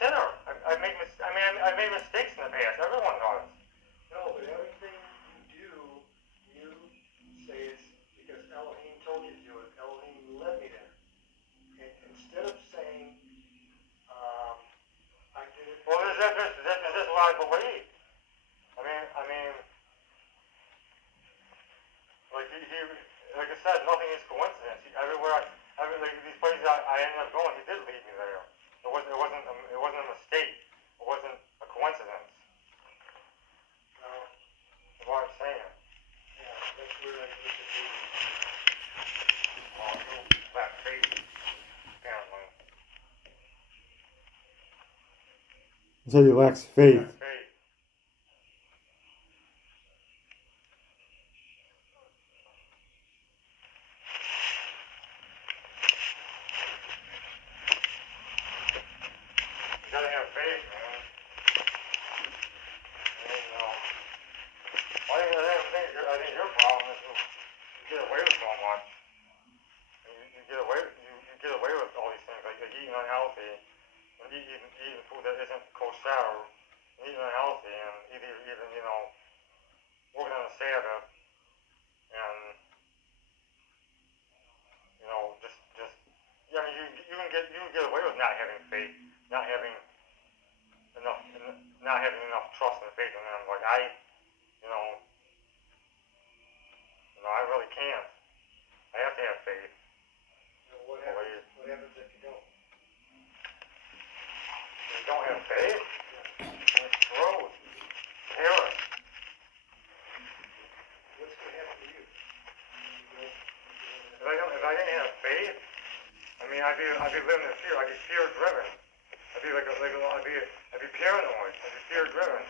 sinner. I made mistakes in the past. Everyone does. No, but everything you do, you say it's because Elohim told you to do it. Elohim led me there. And instead of saying, I did it. Well, this is what I believe. I mean, like I said, nothing is coincidence. Like these places I ended up going, he did lead me there. It wasn't a mistake. It wasn't a coincidence. No. That's what I'm saying. Yeah, that's where I disagree. Well, you lack faith, apparently. So he lacks faith. Lack faith. You gotta have faith, man. I think your problem is you get away with so much. You get away with all these things, like eating unhealthy, and eating food that isn't kosher, and eating unhealthy, and even working on the Sabbath, and you can get away with not having faith, not having enough trust and faith in them. Like I really can't. I have to have faith. What happens if you don't? If you don't have faith, then it's screwed. Perish. What's going to happen to you? If I didn't have faith, I'd be living in fear. I'd be fear driven. I'd be paranoid. I'd be fear driven.